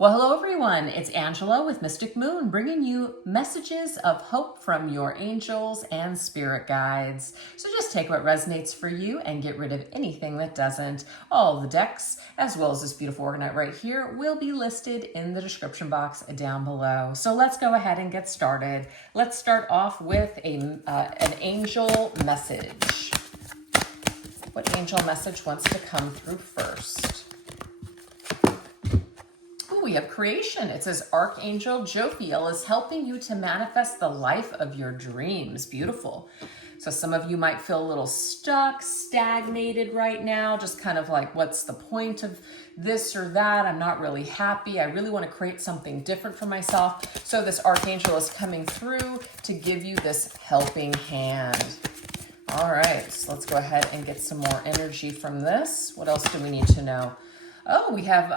Well, hello everyone. It's Angela with Mystic Moon, bringing you messages of hope from your angels and spirit guides. So just take what resonates for you and get rid of anything that doesn't. All the decks, as well as this beautiful orgonite right here, will be listed in the description box down below. So let's go ahead and get started. Let's start off with an angel message. What angel message wants to come through first? We have creation. It says Archangel Jophiel is helping you to manifest the life of your dreams. Beautiful. So some of you might feel a little stuck, stagnated right now, just kind of like, what's the point of this or that? I'm not really happy. I really want to create something different for myself. So this Archangel is coming through to give you this helping hand. All right, so let's go ahead and get some more energy from this. What else do we need to know? Oh, we have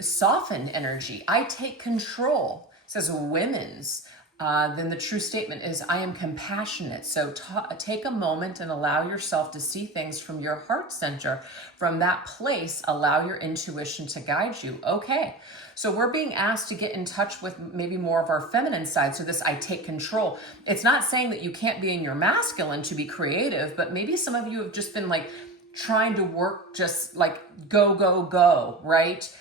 soften energy. I take control. It says women's. Then the true statement is I am compassionate. So take a moment and allow yourself to see things from your heart center. From that place, allow your intuition to guide you. Okay, so we're being asked to get in touch with maybe more of our feminine side. So this I take control. It's not saying that you can't be in your masculine to be creative, but maybe some of you have just been like, trying to work just like go, right?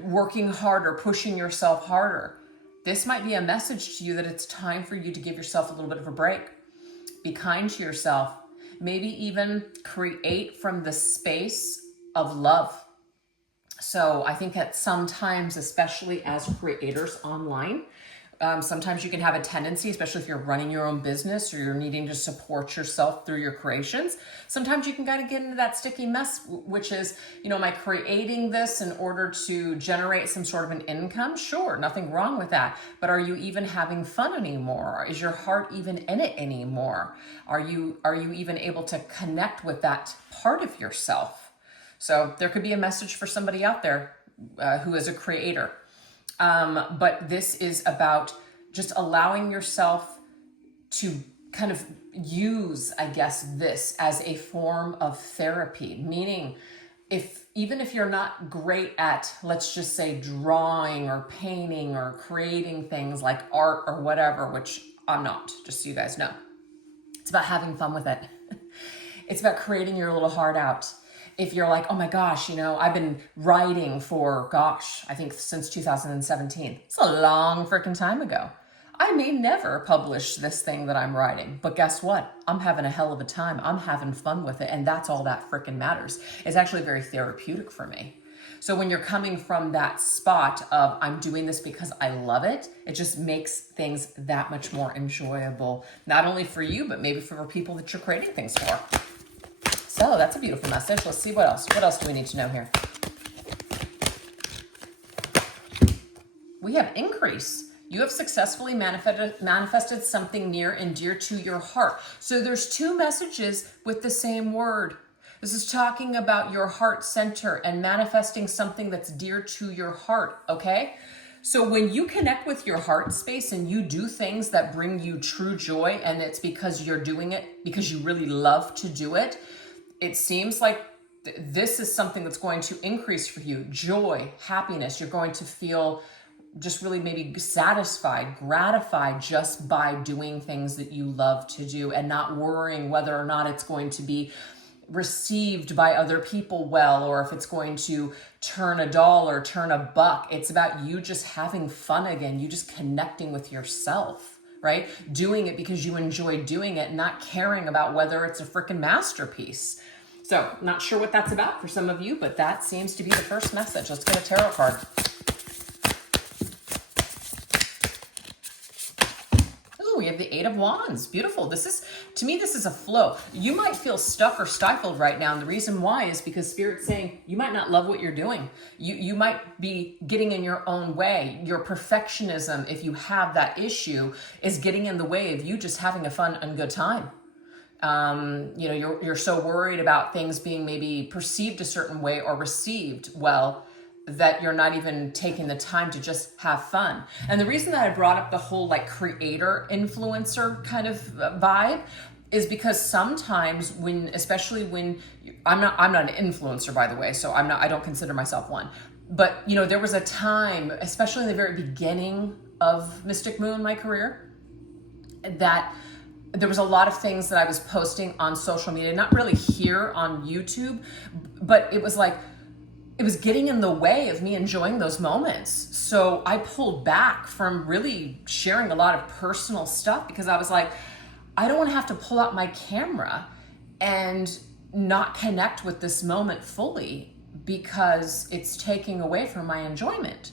Working harder, pushing yourself harder. This might be a message to you that it's time for you to give yourself a little bit of a break. Be kind to yourself. Maybe even create from the space of love. So I think at some times, especially as creators online, sometimes you can have a tendency, especially if you're running your own business or you're needing to support yourself through your creations. Sometimes you can kind of get into that sticky mess, which is, am I creating this in order to generate some sort of an income? Sure, nothing wrong with that. But are you even having fun anymore? Is your heart even in it anymore? Are you even able to connect with that part of yourself? So there could be a message for somebody out there who is a creator. But this is about just allowing yourself to kind of use, I guess, this as a form of therapy. Meaning, even if you're not great at, let's just say, drawing or painting or creating things like art or whatever, which I'm not, just so you guys know. It's about having fun with it. It's about creating your little heart out. If you're like, oh my gosh, I've been writing for, I think since 2017. It's a long freaking time ago. I may never publish this thing that I'm writing, but guess what? I'm having a hell of a time. I'm having fun with it. And that's all that freaking matters. It's actually very therapeutic for me. So when you're coming from that spot of I'm doing this because I love it, it just makes things that much more enjoyable. Not only for you, but maybe for people that you're creating things for. So that's a beautiful message. Let's see what else. What else do we need to know here? We have increase. You have successfully manifested something near and dear to your heart. So there's two messages with the same word. This is talking about your heart center and manifesting something that's dear to your heart, okay? So when you connect with your heart space and you do things that bring you true joy, and it's because you're doing it because you really love to do it, it seems like this is something that's going to increase for you. Joy, happiness. You're going to feel just really maybe satisfied, gratified just by doing things that you love to do and not worrying whether or not it's going to be received by other people well, or if it's going to turn a dollar, turn a buck. It's about you just having fun again. You just connecting with yourself, right? Doing it because you enjoy doing it, not caring about whether it's a freaking masterpiece. So not sure what that's about for some of you, but that seems to be the first message. Let's get a tarot card. Ooh, we have the Eight of Wands. Beautiful. To me, this is a flow. You might feel stuck or stifled right now. And the reason why is because Spirit's saying you might not love what you're doing. You might be getting in your own way. Your perfectionism, if you have that issue, is getting in the way of you just having a fun and good time. You're so worried about things being maybe perceived a certain way or received well that you're not even taking the time to just have fun. And the reason that I brought up the whole like creator influencer kind of vibe is because sometimes especially when I'm not an influencer, by the way, so I don't consider myself one. But, you know, there was a time, especially in the very beginning of Mystic Moon, my career, that there was a lot of things that I was posting on social media, not really here on YouTube, but it was like, it was getting in the way of me enjoying those moments. So I pulled back from really sharing a lot of personal stuff because I was like, I don't want to have to pull out my camera and not connect with this moment fully because it's taking away from my enjoyment.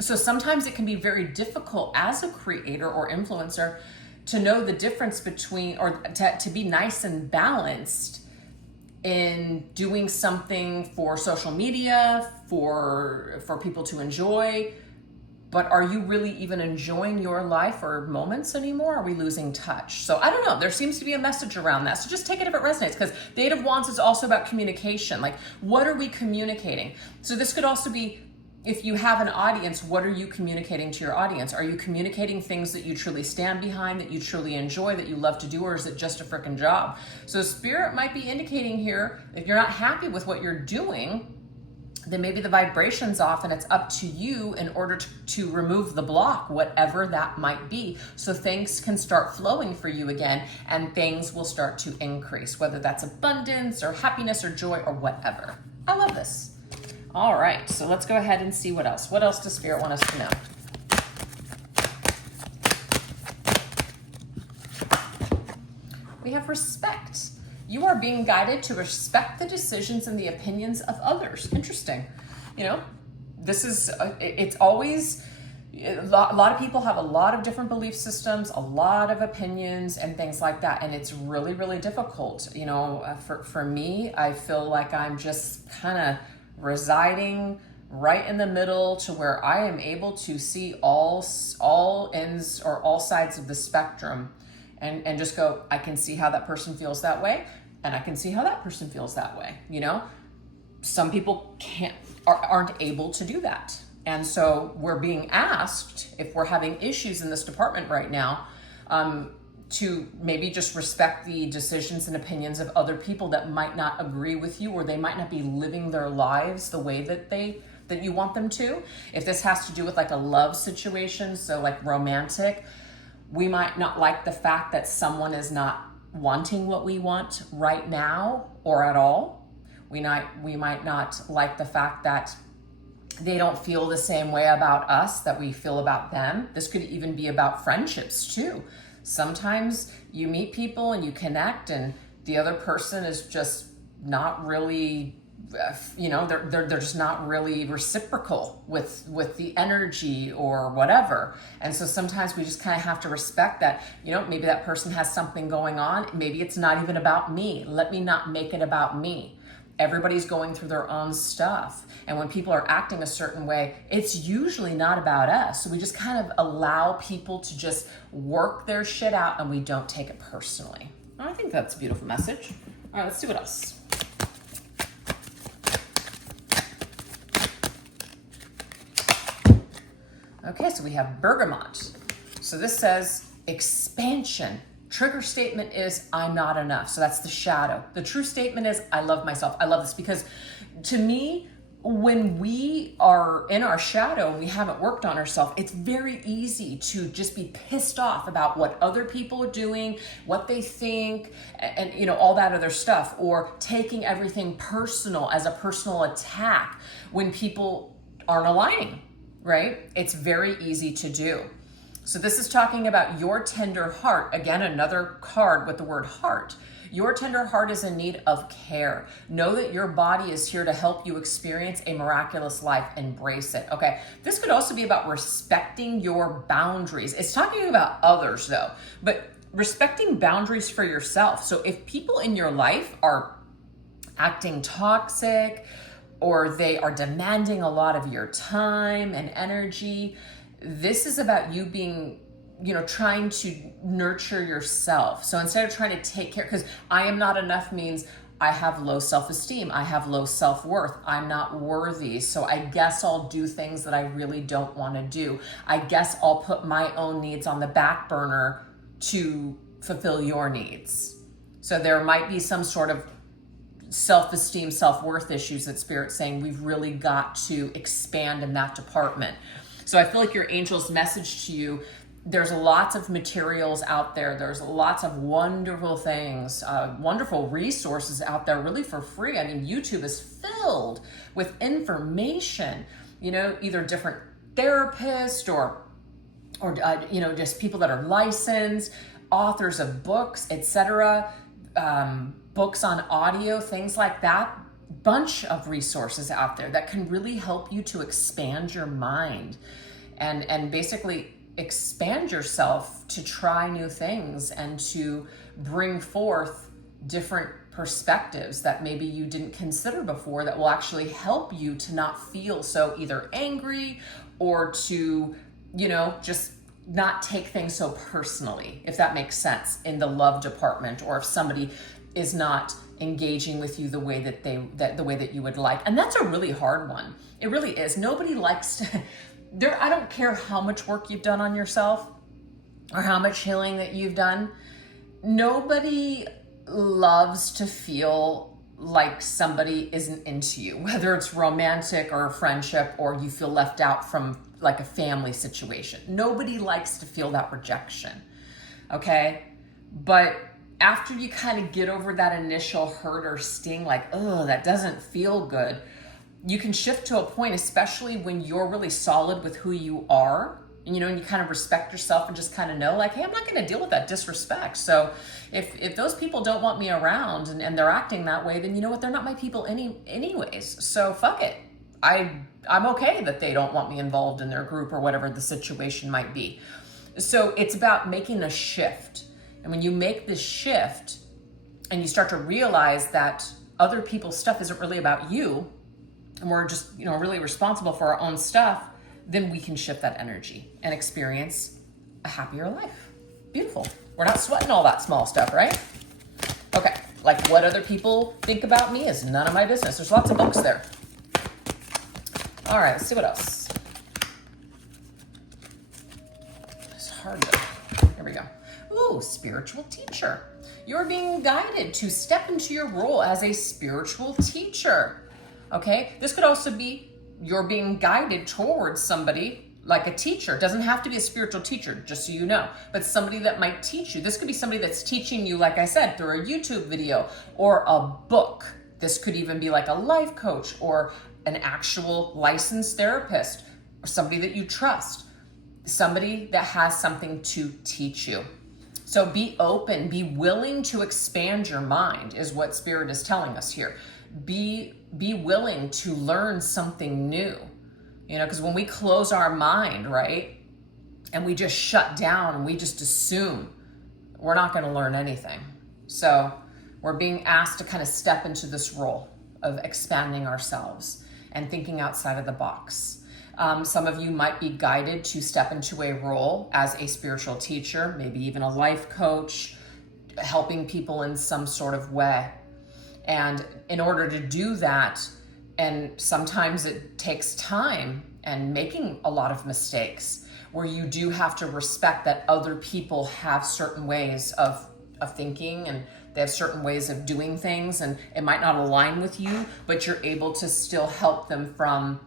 So sometimes it can be very difficult as a creator or influencer to know the difference between, or to be nice and balanced in doing something for social media, for people to enjoy, but are you really even enjoying your life or moments anymore? Are we losing touch? So I don't know, there seems to be a message around that. So just take it if it resonates, because the Eight of Wands is also about communication. Like, what are we communicating? So this could also be, if you have an audience, what are you communicating to your audience? Are you communicating things that you truly stand behind, that you truly enjoy, that you love to do, or is it just a freaking job? So Spirit might be indicating here, if you're not happy with what you're doing, then maybe the vibration's off and it's up to you in order to remove the block, whatever that might be, so things can start flowing for you again and things will start to increase, whether that's abundance or happiness or joy or whatever. I love this. All right, so let's go ahead and see what else. What else does Spirit want us to know? We have respect. You are being guided to respect the decisions and the opinions of others. Interesting. You know, this is, it's always, a lot of people have a lot of different belief systems, a lot of opinions and things like that. And it's really, really difficult. You know, for me, I feel like I'm just kind of residing right in the middle to where I am able to see all ends or all sides of the spectrum and just go, I can see how that person feels that way and I can see how that person feels that way. You know, some people aren't able to do that. And so we're being asked, if we're having issues in this department right now, to maybe just respect the decisions and opinions of other people that might not agree with you, or they might not be living their lives the way that you want them to. If this has to do with like a love situation, so like romantic, we might not like the fact that someone is not wanting what we want right now or at all. We might not like the fact that they don't feel the same way about us that we feel about them. This could even be about friendships too. Sometimes you meet people and you connect and the other person is just not really, you know, they're just not really reciprocal with the energy or whatever. And so sometimes we just kind of have to respect that, you know, maybe that person has something going on. Maybe it's not even about me. Let me not make it about me. Everybody's going through their own stuff. And when people are acting a certain way, it's usually not about us. So we just kind of allow people to just work their shit out and we don't take it personally. I think that's a beautiful message. All right, let's see what else. Okay, so we have bergamot. So this says expansion. Trigger statement is, I'm not enough. So that's the shadow. The true statement is, I love myself. I love this because to me, when we are in our shadow and we haven't worked on ourselves, it's very easy to just be pissed off about what other people are doing, what they think, and you know, all that other stuff, or taking everything personal as a personal attack when people aren't aligning, right? It's very easy to do. So this is talking about your tender heart. Again, another card with the word heart. Your tender heart is in need of care. Know that your body is here to help you experience a miraculous life. Embrace it. Okay, this could also be about respecting your boundaries. It's talking about others though, but respecting boundaries for yourself. So if people in your life are acting toxic or they are demanding a lot of your time and energy, this is about you being, you know, trying to nurture yourself. So instead of trying to take care, because I am not enough means I have low self-esteem, I have low self-worth, I'm not worthy, so I guess I'll do things that I really don't want to do. I guess I'll put my own needs on the back burner to fulfill your needs. So there might be some sort of self-esteem, self-worth issues that Spirit's saying we've really got to expand in that department. So I feel like your angel's message to you, there's lots of materials out there. There's lots of wonderful things, wonderful resources out there really for free. I mean, YouTube is filled with information, either different therapists or just people that are licensed, authors of books, etc., books on audio, things like that. Bunch of resources out there that can really help you to expand your mind and basically expand yourself to try new things and to bring forth different perspectives that maybe you didn't consider before, that will actually help you to not feel so either angry or to, just not take things so personally, if that makes sense, in the love department, or if somebody is not engaging with you the way that you would like. And that's a really hard one. It really is. Nobody likes to I don't care how much work you've done on yourself or how much healing that you've done. Nobody loves to feel like somebody isn't into you, whether it's romantic or a friendship, or you feel left out from like a family situation. Nobody likes to feel that rejection. Okay. But after you kind of get over that initial hurt or sting, like, oh, that doesn't feel good, you can shift to a point, especially when you're really solid with who you are, and you kind of respect yourself and just kind of know, like, hey, I'm not going to deal with that disrespect. So if those people don't want me around and they're acting that way, then you know what? They're not my people anyways. So fuck it. I'm okay that they don't want me involved in their group or whatever the situation might be. So it's about making a shift. And when you make this shift and you start to realize that other people's stuff isn't really about you, and we're just, really responsible for our own stuff, then we can shift that energy and experience a happier life. Beautiful. We're not sweating all that small stuff, right? Okay. Like, what other people think about me is none of my business. There's lots of books there. All right, let's see what else. It's hard to, here we go. Ooh, spiritual teacher. You're being guided to step into your role as a spiritual teacher. Okay, this could also be you're being guided towards somebody like a teacher. It doesn't have to be a spiritual teacher, just so you know, but somebody that might teach you. This could be somebody that's teaching you, like I said, through a YouTube video or a book. This could even be like a life coach or an actual licensed therapist or somebody that you trust, somebody that has something to teach you. So be open, be willing to expand your mind is what Spirit is telling us here. Be willing to learn something new, because when we close our mind, right, and we just shut down and we just assume, we're not going to learn anything. So we're being asked to kind of step into this role of expanding ourselves and thinking outside of the box. Some of you might be guided to step into a role as a spiritual teacher, maybe even a life coach, helping people in some sort of way. And in order to do that, and sometimes it takes time and making a lot of mistakes, where you do have to respect that other people have certain ways of thinking, and they have certain ways of doing things, and it might not align with you, but you're able to still help them from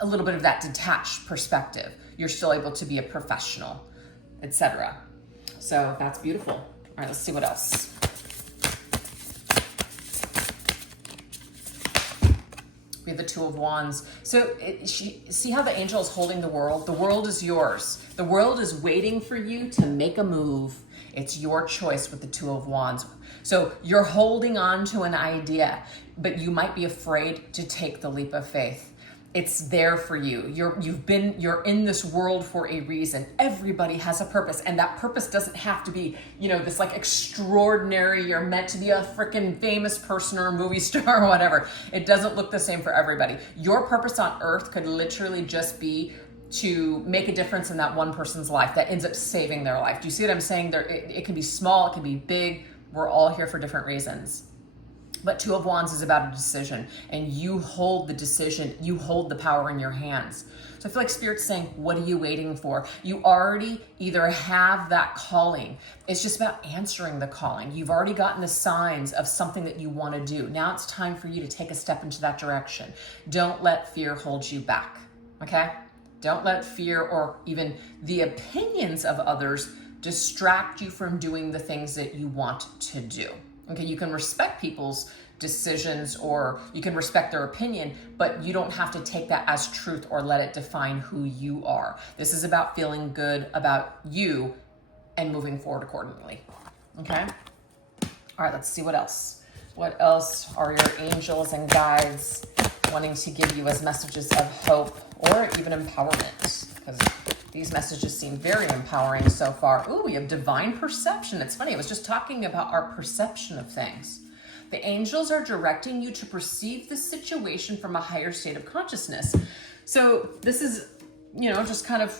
a little bit of that detached perspective. You're still able to be a professional, etc. So that's beautiful. All right, let's see what else. We have the Two of Wands. So see how the angel is holding the world? The world is yours. The world is waiting for you to make a move. It's your choice with the Two of Wands. So you're holding on to an idea, but you might be afraid to take the leap of faith. It's there for you. You're in this world for a reason. Everybody has a purpose, and that purpose doesn't have to be, this like extraordinary, you're meant to be a freaking famous person or a movie star or whatever. It doesn't look the same for everybody. Your purpose on earth could literally just be to make a difference in that one person's life that ends up saving their life. Do you see what I'm saying? It can be small, it can be big. We're all here for different reasons. But Two of Wands is about a decision, and you hold the decision, you hold the power in your hands. So I feel like Spirit's saying, what are you waiting for? You already either have that calling. It's just about answering the calling. You've already gotten the signs of something that you want to do. Now it's time for you to take a step into that direction. Don't let fear hold you back, okay? Don't let fear or even the opinions of others distract you from doing the things that you want to do. Okay, you can respect people's decisions or you can respect their opinion, but you don't have to take that as truth or let it define who you are. This is about feeling good about you and moving forward accordingly. Okay? All right, let's see what else. What else are your angels and guides wanting to give you as messages of hope or even empowerment? Because these messages seem very empowering so far. Ooh, we have divine perception. It's funny, I was just talking about our perception of things. The angels are directing you to perceive the situation from a higher state of consciousness. So this is, just kind of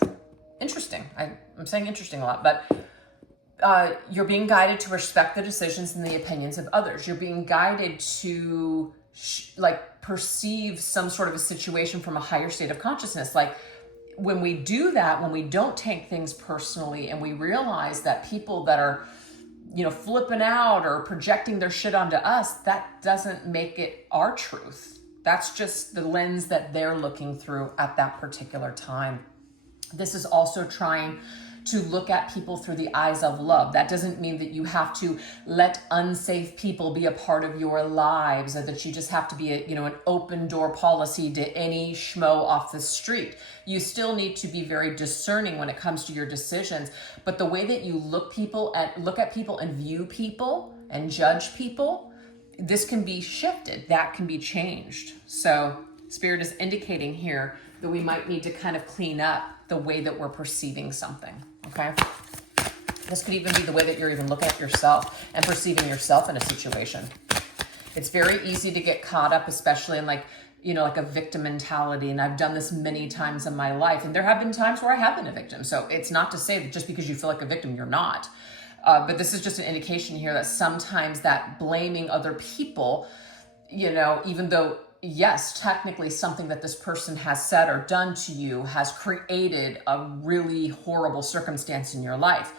interesting. I'm saying interesting a lot, but you're being guided to respect the decisions and the opinions of others. You're being guided to perceive some sort of a situation from a higher state of consciousness. Like, when we do that, when we don't take things personally and we realize that people that are, flipping out or projecting their shit onto us, that doesn't make it our truth. That's just the lens that they're looking through at that particular time. This is also trying to look at people through the eyes of love. That doesn't mean that you have to let unsafe people be a part of your lives, or that you just have to be an open door policy to any schmo off the street. You still need to be very discerning when it comes to your decisions. But the way that you look at people and view people and judge people, this can be shifted. That can be changed. So Spirit is indicating here that we might need to kind of clean up the way that we're perceiving something. Okay. This could even be the way that you're even looking at yourself and perceiving yourself in a situation. It's very easy to get caught up, especially in like a victim mentality. And I've done this many times in my life. And there have been times where I have been a victim. So it's not to say that just because you feel like a victim, you're not. But this is just an indication here that sometimes that blaming other people, even though yes, technically something that this person has said or done to you has created a really horrible circumstance in your life.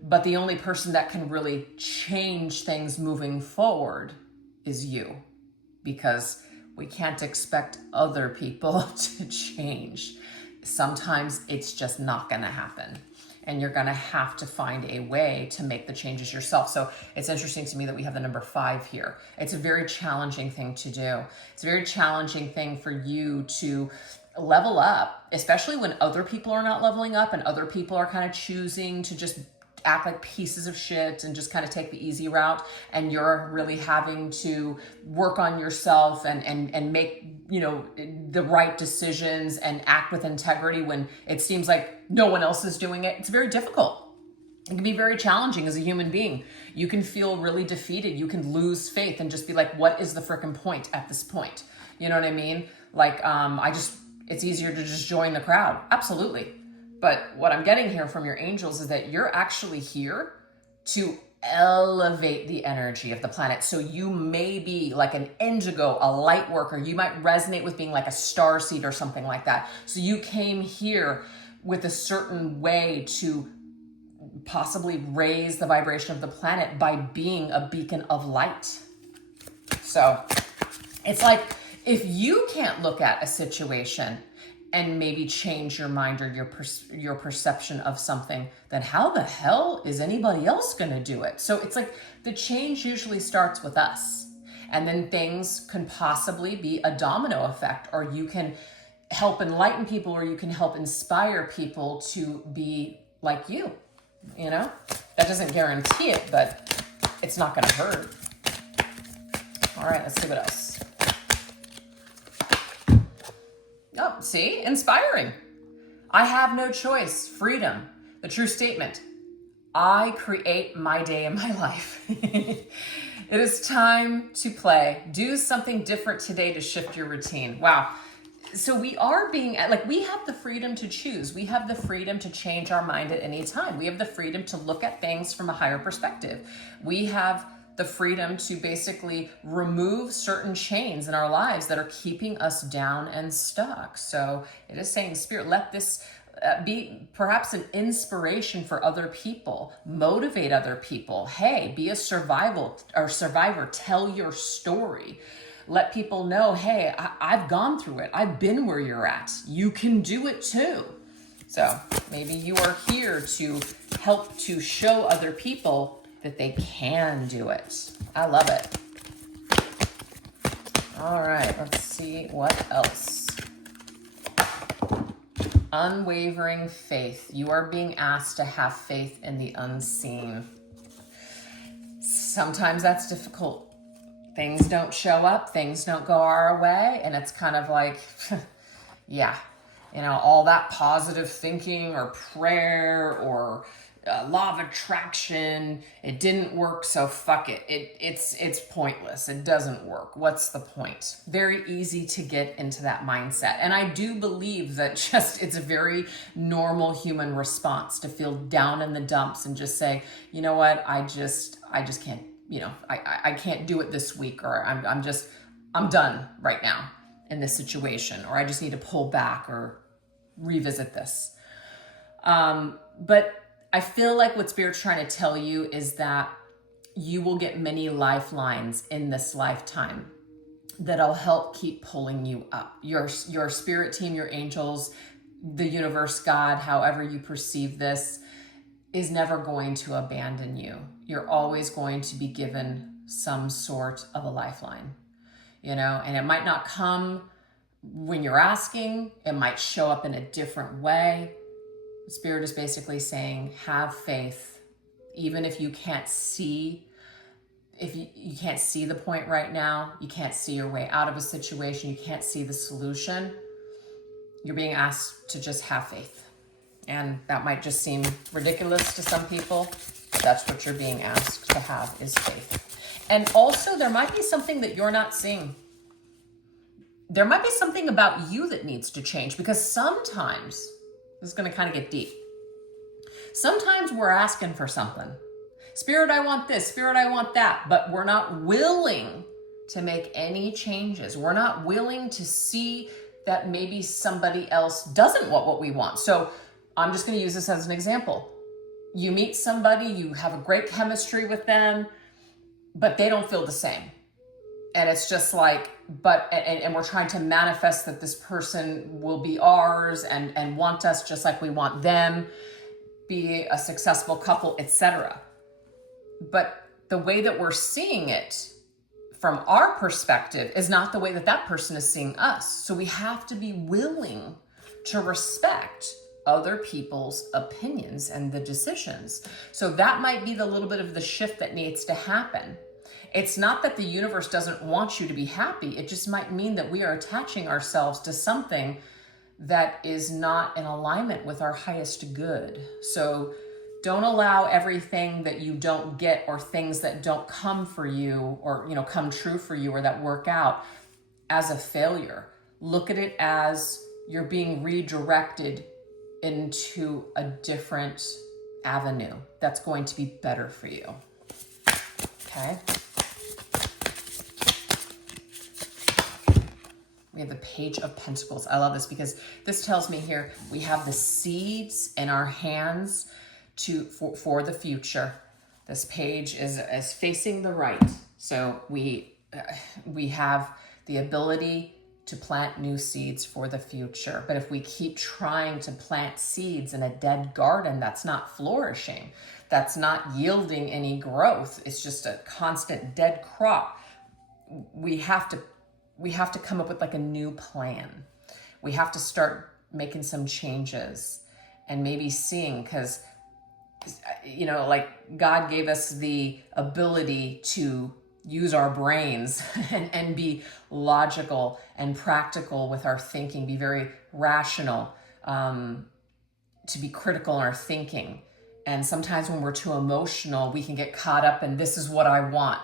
But the only person that can really change things moving forward is you, because we can't expect other people to change. Sometimes it's just not going to happen. And you're going to have to find a way to make the changes yourself. So it's interesting to me that we have the number 5 here. It's a very challenging thing to do. It's a very challenging thing for you to level up, especially when other people are not leveling up and other people are kind of choosing to just act like pieces of shit and just kind of take the easy route, and you're really having to work on yourself and make the right decisions and act with integrity when it seems like no one else is doing it. It's very difficult. It can be very challenging as a human being. You can feel really defeated. You can lose faith and just be like, what is the frickin' point at this point? You know what I mean? Like, it's easier to just join the crowd. Absolutely. But what I'm getting here from your angels is that you're actually here to elevate the energy of the planet. So you may be like an indigo, a light worker. You might resonate with being like a starseed or something like that. So you came here with a certain way to possibly raise the vibration of the planet by being a beacon of light. So it's like, if you can't look at a situation and maybe change your mind or your perception of something, then how the hell is anybody else going to do it? So it's like the change usually starts with us. And then things can possibly be a domino effect, or you can help enlighten people, or you can help inspire people to be like you. That doesn't guarantee it, but it's not going to hurt. All right, let's see what else. Oh, see? Inspiring. I have no choice. Freedom. The true statement. I create my day and my life. It is time to play. Do something different today to shift your routine. Wow. So we are being, we have the freedom to choose. We have the freedom to change our mind at any time. We have the freedom to look at things from a higher perspective. We have the freedom to basically remove certain chains in our lives that are keeping us down and stuck. So it is saying, Spirit, let this be perhaps an inspiration for other people, motivate other people. Hey, be a survivor, tell your story. Let people know, hey, I've gone through it. I've been where you're at. You can do it too. So maybe you are here to help to show other people that they can do it. I love it. All right, let's see what else. Unwavering faith. You are being asked to have faith in the unseen. Sometimes that's difficult. Things don't show up, things don't go our way, and it's kind of like, yeah, all that positive thinking or prayer or law of attraction, it didn't work, so fuck it. It's pointless. It doesn't work. What's the point? Very easy to get into that mindset. And I do believe that it's a very normal human response to feel down in the dumps and just say, you know what, I just can't, I can't do it this week, or I'm done right now in this situation, or I just need to pull back or revisit this. But I feel like what Spirit's trying to tell you is that you will get many lifelines in this lifetime that'll help keep pulling you up. Your spirit team, your angels, the universe, God, however you perceive this, is never going to abandon you. You're always going to be given some sort of a lifeline, and it might not come when you're asking. It might show up in a different way. Spirit is basically saying, have faith, even if you can't see, if you can't see the point right now, you can't see your way out of a situation, you can't see the solution, you're being asked to just have faith. And that might just seem ridiculous to some people, but that's what you're being asked to have, is faith. And also, there might be something that you're not seeing. There might be something about you that needs to change, because sometimes, this is going to kind of get deep. Sometimes we're asking for something. Spirit, I want this. Spirit, I want that. But we're not willing to make any changes. We're not willing to see that maybe somebody else doesn't want what we want. So I'm just going to use this as an example. You meet somebody, you have a great chemistry with them, but they don't feel the same. And it's just like, and we're trying to manifest that this person will be ours and want us just like we want them, be a successful couple, etc. But the way that we're seeing it from our perspective is not the way that that person is seeing us. So we have to be willing to respect other people's opinions and the decisions. So that might be the little bit of the shift that needs to happen. It's not that the universe doesn't want you to be happy. It just might mean that we are attaching ourselves to something that is not in alignment with our highest good. So don't allow everything that you don't get, or things that don't come for you, or come true for you, or that work out, as a failure. Look at it as you're being redirected into a different avenue that's going to be better for you. Okay? We have the Page of Pentacles. I love this because this tells me here we have the seeds in our hands for the future. This page is facing the right. So we have the ability to plant new seeds for the future. But if we keep trying to plant seeds in a dead garden that's not flourishing, that's not yielding any growth, it's just a constant dead crop, we have to come up with like a new plan. We have to start making some changes and maybe seeing, because, like God gave us the ability to use our brains and be logical and practical with our thinking, be very rational, to be critical in our thinking. And sometimes when we're too emotional, we can get caught up in, this is what I want.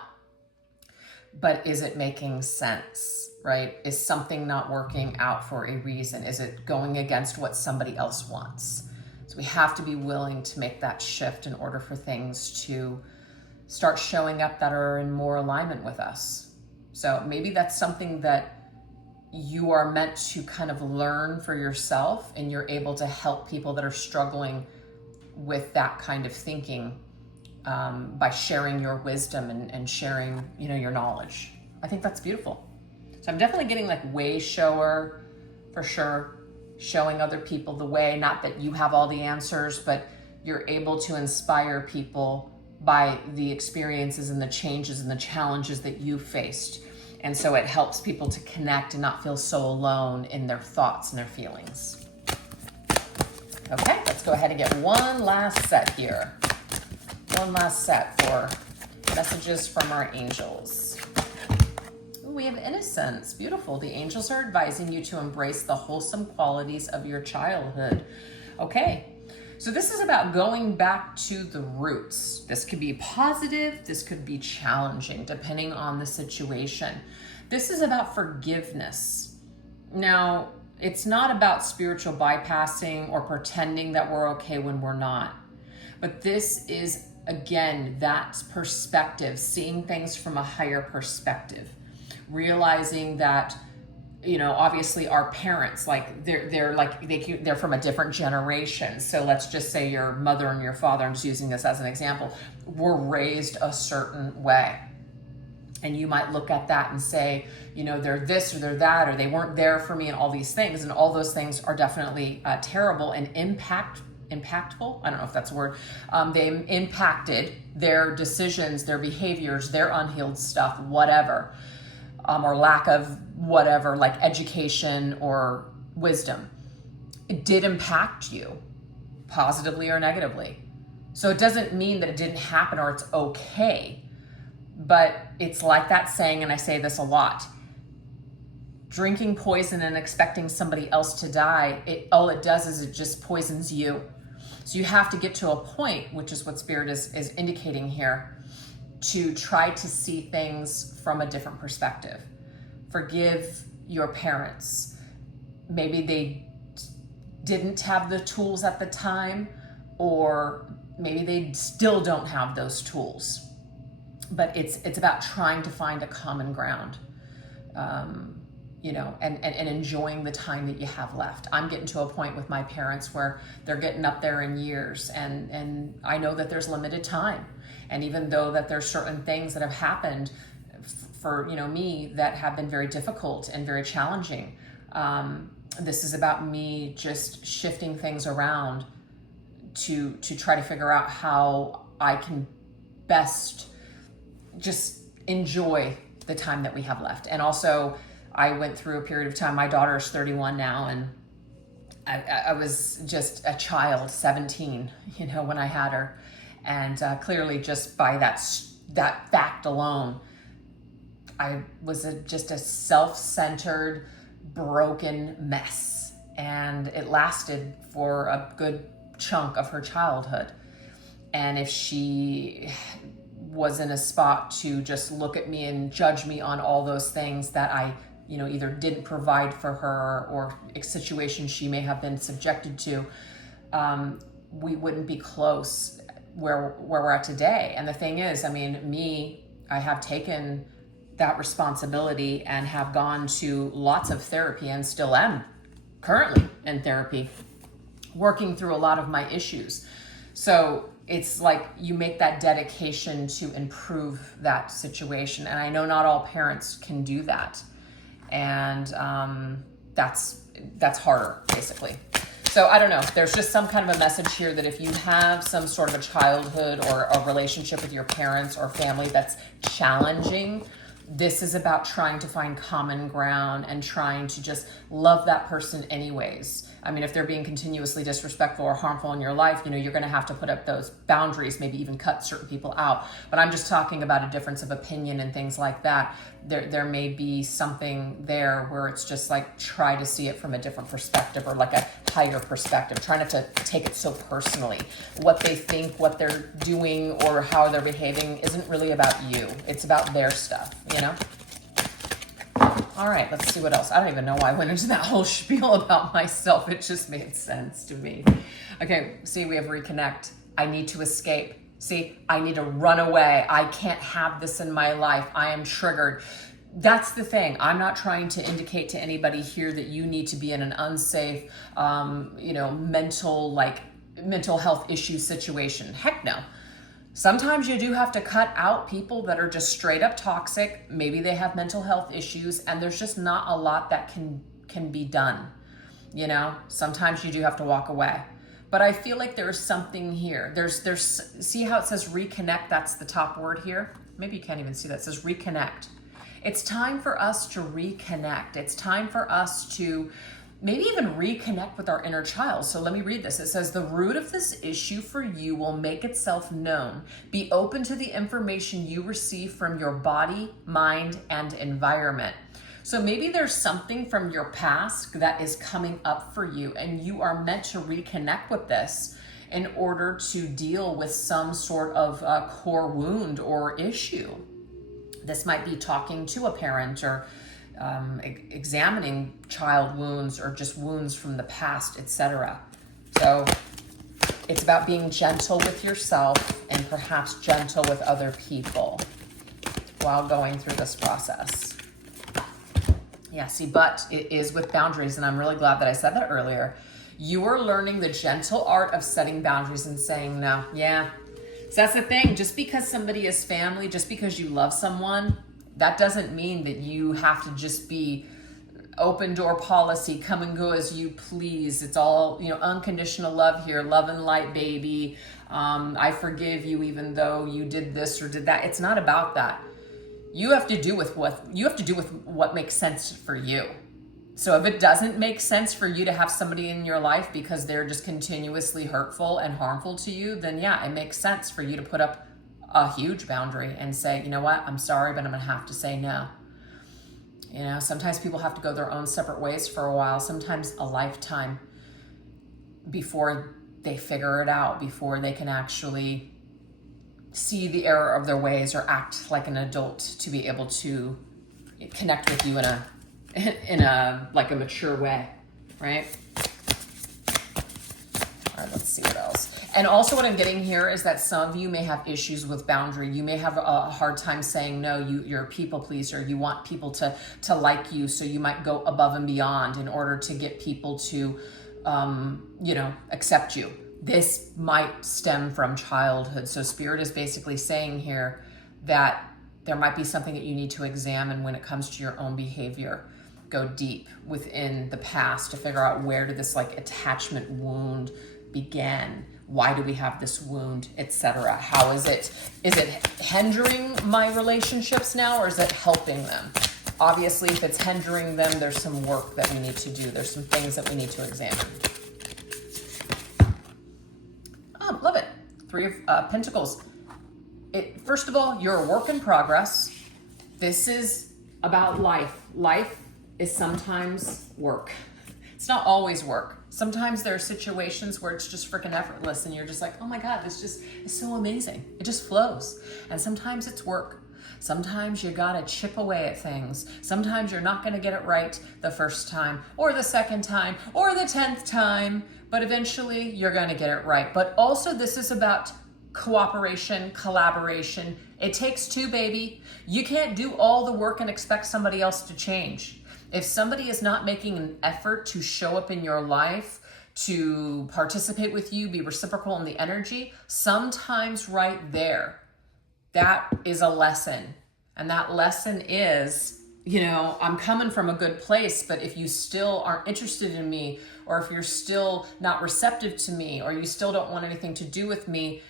But is it making sense, right? Is something not working out for a reason? Is it going against what somebody else wants? So we have to be willing to make that shift in order for things to start showing up that are in more alignment with us. So maybe that's something that you are meant to kind of learn for yourself, and you're able to help people that are struggling with that kind of thinking by sharing your wisdom and sharing, your knowledge. I think that's beautiful. So I'm definitely getting like way shower for sure, showing other people the way. Not that you have all the answers, but you're able to inspire people by the experiences and the changes and the challenges that you faced. And so it helps people to connect and not feel so alone in their thoughts and their feelings. Okay, let's go ahead and get one last set here. One last set for messages from our angels. Ooh, we have innocence. Beautiful. The angels are advising you to embrace the wholesome qualities of your childhood. Okay, so this is about going back to the roots. This could be positive, this could be challenging, depending on the situation. This is about forgiveness. Now, it's not about spiritual bypassing or pretending that we're okay when we're not. But this is, again, that perspective, seeing things from a higher perspective, realizing that, obviously our parents, like they're from a different generation. So let's just say your mother and your father, I'm just using this as an example, were raised a certain way. And you might look at that and say, they're this or they're that, or they weren't there for me, and all these things. And all those things are definitely terrible and impactful. I don't know if that's a word. They impacted their decisions, their behaviors, their unhealed stuff, whatever, or lack of whatever, like education or wisdom. It did impact you positively or negatively. So it doesn't mean that it didn't happen or it's okay. But it's like that saying, and I say this a lot, drinking poison and expecting somebody else to die, all it does is it just poisons you. So you have to get to a point, which is what Spirit is indicating here, to try to see things from a different perspective. Forgive your parents. Maybe they didn't have the tools at the time, or maybe they still don't have those tools. But it's about trying to find a common ground, and enjoying the time that you have left. I'm getting to a point with my parents where they're getting up there in years, and I know that there's limited time. And even though that there's certain things that have happened for me that have been very difficult and very challenging, this is about me just shifting things around to try to figure out how I can best just enjoy the time that we have left. And also, I went through a period of time, my daughter is 31 now, and I was just a child, 17, when I had her. And clearly just by that fact alone, I was just a self-centered, broken mess. And it lasted for a good chunk of her childhood. And if she was in a spot to just look at me and judge me on all those things that I, either didn't provide for her or a situation she may have been subjected to, we wouldn't be close where we're at today. And the thing is, I have taken that responsibility and have gone to lots of therapy and still am currently in therapy, working through a lot of my issues. So it's like you make that dedication to improve that situation. And I know not all parents can do that. And that's harder, basically. So I don't know, there's just some kind of a message here that if you have some sort of a childhood or a relationship with your parents or family that's challenging, this is about trying to find common ground and trying to just love that person anyways. If they're being continuously disrespectful or harmful in your life, you're going to have to put up those boundaries, maybe even cut certain people out. But I'm just talking about a difference of opinion and things like that. There may be something there where it's just like try to see it from a different perspective or like a higher perspective. Try not to take it so personally. What they think, what they're doing, or how they're behaving isn't really about you. It's about their stuff, All right, let's see what else. I don't even know why I went into that whole spiel about myself. It just made sense to me. Okay, see, we have reconnect. I need to escape. See, I need to run away. I can't have this in my life. I am triggered. That's the thing. I'm not trying to indicate to anybody here that you need to be in an unsafe, mental health issue situation. Heck no. Sometimes you do have to cut out people that are just straight up toxic. Maybe they have mental health issues and there's just not a lot that can be done. Sometimes you do have to walk away. But I feel like there's something here. See how it says reconnect? That's the top word here. Maybe you can't even see that. It says reconnect. It's time for us to reconnect. It's time for us to maybe even reconnect with our inner child. So let me read this. It says, the root of this issue for you will make itself known. Be open to the information you receive from your body, mind, and environment. So maybe there's something from your past that is coming up for you, and you are meant to reconnect with this in order to deal with some sort of core wound or issue. This might be talking to a parent or examining child wounds or just wounds from the past, etc. So it's about being gentle with yourself and perhaps gentle with other people while going through this process. Yeah, see, but it is with boundaries, and I'm really glad that I said that earlier. You are learning the gentle art of setting boundaries and saying no. Yeah. So that's the thing. Just because somebody is family, just because you love someone, that doesn't mean that you have to just be open door policy, come and go as you please. It's all, unconditional love here, love and light, baby. I forgive you even though you did this or did that. It's not about that. You have to do with what makes sense for you. So if it doesn't make sense for you to have somebody in your life because they're just continuously hurtful and harmful to you, then yeah, it makes sense for you to put up a huge boundary and say, you know what, I'm sorry, but I'm gonna have to say no. Sometimes people have to go their own separate ways for a while, sometimes a lifetime, before they figure it out, before they can actually see the error of their ways or act like an adult to be able to connect with you in a mature way, right? All right, let's see what else. And also what I'm getting here is that some of you may have issues with boundary. You may have a hard time saying no. You're a people pleaser. You want people to like you, so you might go above and beyond in order to get people to, accept you. This might stem from childhood. So Spirit is basically saying here that there might be something that you need to examine when it comes to your own behavior. Go deep within the past to figure out where did this attachment wound begin? Why do we have this wound, etc.? How is it hindering my relationships now, or is it helping them? Obviously, if it's hindering them, there's some work that we need to do. There's some things that we need to examine. Oh, love it. Three of Pentacles. First of all, you're a work in progress. This is about life. Life is sometimes work. It's not always work. Sometimes there are situations where it's just freaking effortless and you're just like, oh my God, this just is so amazing. It just flows. And sometimes it's work. Sometimes you gotta chip away at things. Sometimes you're not gonna get it right the first time or the second time or the 10th time, but eventually you're gonna get it right. But also this is about cooperation, collaboration. It takes two, baby. You can't do all the work and expect somebody else to change. If somebody is not making an effort to show up in your life, to participate with you, be reciprocal in the energy, sometimes right there, that is a lesson. And that lesson is, I'm coming from a good place, but if you still aren't interested in me, or if you're still not receptive to me, or you still don't want anything to do with me,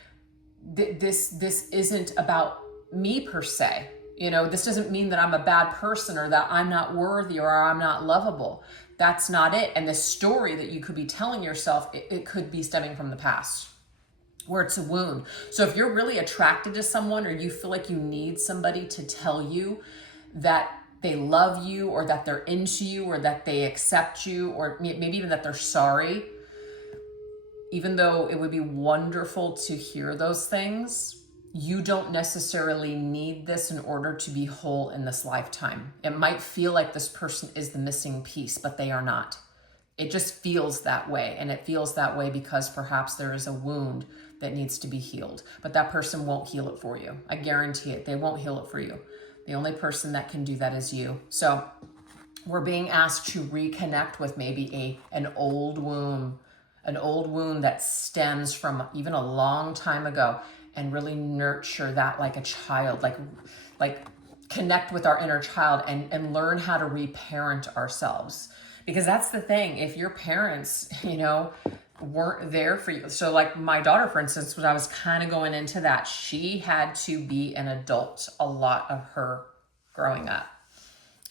this isn't about me per se. This doesn't mean that I'm a bad person or that I'm not worthy or I'm not lovable. That's not it. And the story that you could be telling yourself, it could be stemming from the past, where it's a wound. So if you're really attracted to someone, or you feel like you need somebody to tell you that they love you, or that they're into you, or that they accept you, or maybe even that they're sorry, even though it would be wonderful to hear those things, you don't necessarily need this in order to be whole in this lifetime. It might feel like this person is the missing piece, but they are not. it just feels that way. And it feels that way because perhaps there is a wound that needs to be healed, but that person won't heal it for you. I guarantee it. They won't heal it for you. The only person that can do that is you. So we're being asked to reconnect with maybe an old wound that stems from even a long time ago, and really nurture that like a child, like connect with our inner child and learn how to reparent ourselves. Because that's the thing. If your parents, weren't there for you. So like my daughter, for instance, when I was kind of going into that, she had to be an adult a lot of her growing up.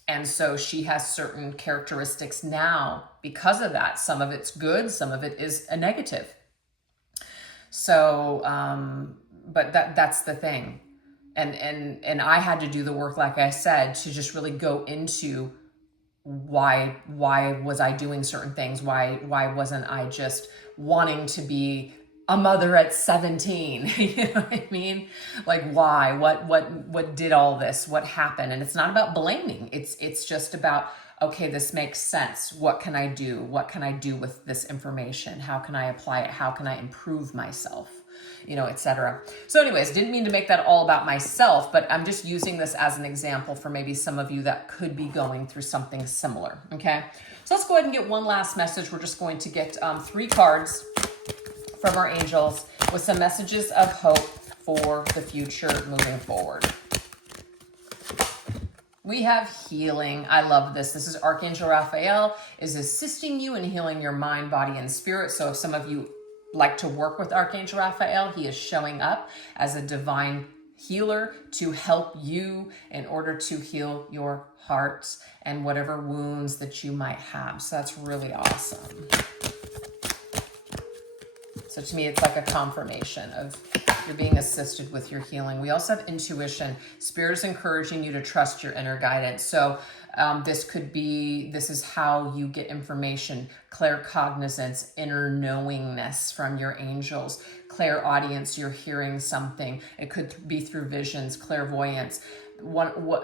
And so she has certain characteristics now because of that. Some of it's good, some of it is a negative. So, but that's the thing. And I had to do the work, like I said, to just really go into why was I doing certain things? Why wasn't I just wanting to be a mother at 17? You know what I mean? Like why? What did all this? What happened? And it's not about blaming. It's just about, okay, this makes sense. What can I do? What can I do with this information? How can I apply it? How can I improve myself? Etc. So anyways, didn't mean to make that all about myself, but I'm just using this as an example for maybe some of you that could be going through something similar. Okay. So let's go ahead and get one last message. We're just going to get 3 cards from our angels with some messages of hope for the future moving forward. We have healing. I love this. This is Archangel Raphael is assisting you in healing your mind, body, and spirit. So if some of you like to work with Archangel Raphael, he is showing up as a divine healer to help you in order to heal your heart and whatever wounds that you might have. So that's really awesome. So to me, it's like a confirmation of you're being assisted with your healing. We also have intuition. Spirit is encouraging you to trust your inner guidance. So this is how you get information, claircognizance, inner knowingness from your angels, clairaudience, you're hearing something. It could be through visions, clairvoyance,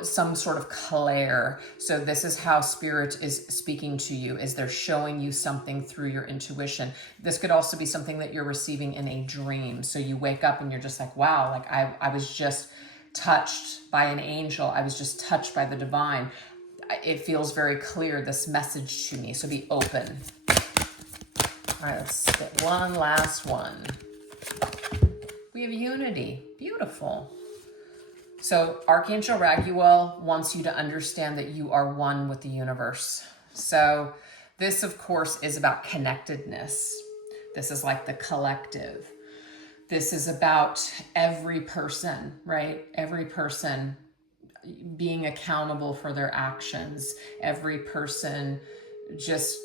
some sort of clair. So this is how spirit is speaking to you, is they're showing you something through your intuition. This could also be something that you're receiving in a dream. So you wake up and you're just like, wow, like I was just touched by an angel. I was just touched by the divine. It feels very clear, this message to me. So be open. All right, let's get one last one. We have unity. Beautiful. So Archangel Raguel wants you to understand that you are one with the universe. So this, of course, is about connectedness. This is like the collective. This is about every person, right? Every person being accountable for their actions. Every person just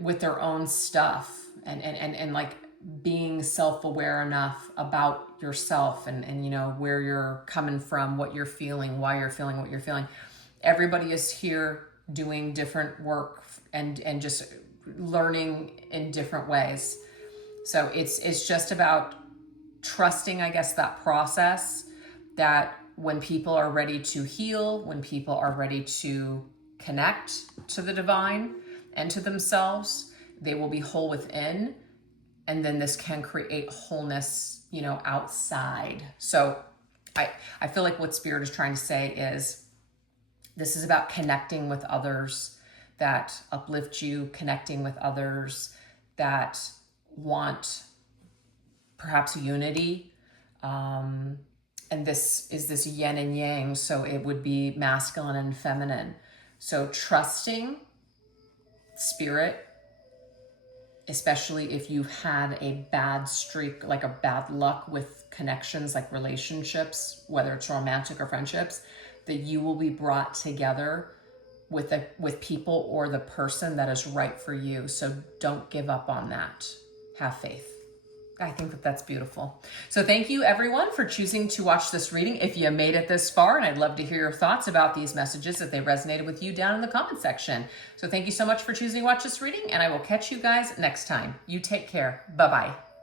with their own stuff and like being self-aware enough about yourself and where you're coming from, what you're feeling, why you're feeling what you're feeling. Everybody is here doing different work and just learning in different ways. So it's just about trusting, I guess, that process, that when people are ready to heal, when people are ready to connect to the divine and to themselves, they will be whole within. And then this can create wholeness, outside. So I feel like what Spirit is trying to say is this is about connecting with others that uplift you, connecting with others that want perhaps unity. And this is this yin and yang. So it would be masculine and feminine. So trusting Spirit, especially if you've had a bad streak, like a bad luck with connections, like relationships, whether it's romantic or friendships, that you will be brought together with people or the person that is right for you. So don't give up on that. Have faith. I think that that's beautiful. So thank you everyone for choosing to watch this reading. If you made it this far, and I'd love to hear your thoughts about these messages, if they resonated with you, down in the comment section. So thank you so much for choosing to watch this reading, and I will catch you guys next time. You take care. Bye-bye.